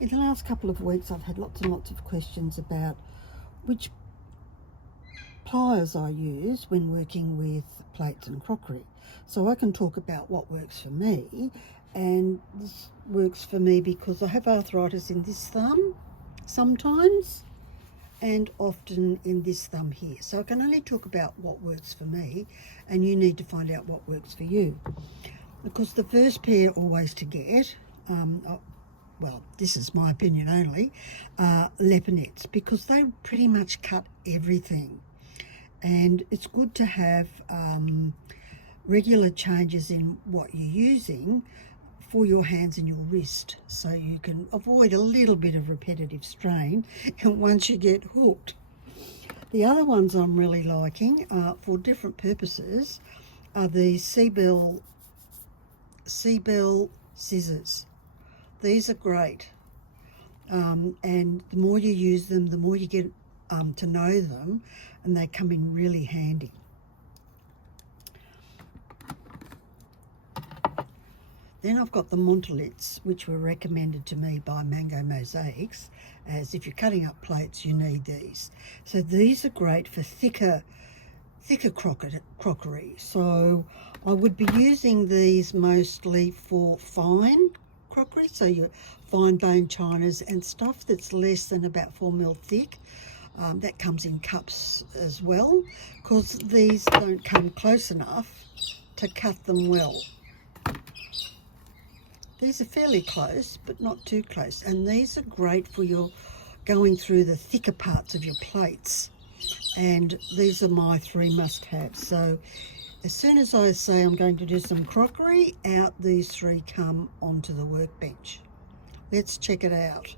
In the last couple of weeks I've had lots and lots of questions about which pliers I use when working with plates and crockery. So I can talk about what works for me, and this works for me because I have arthritis in this thumb sometimes and often in this thumb here. So I can only talk about what works for me, and you need to find out what works for you. Because the first pair always to get, well, this is my opinion only, leopards, because they pretty much cut everything. And it's good to have regular changes in what you're using for your hands and your wrist, so you can avoid a little bit of repetitive strain once you get hooked. The other ones I'm really liking for different purposes are the Seabell scissors. These are great, and the more you use them, the more you get to know them, and they come in really handy. Then I've got the Montolets, which were recommended to me by Mosaics, as if you're cutting up plates, you need these. So these are great for thicker crockery. So I would be using these mostly for fine crockery, so your fine bone chinas and stuff that's less than about 4 mil thick. That comes in cups as well, because these don't come close enough to cut them well. These are fairly close, but not too close, and these are great for your going through the thicker parts of your plates. And these are my 3 must-haves. So as soon as I say I'm going to do some crockery, out these 3 come onto the workbench. Let's check it out.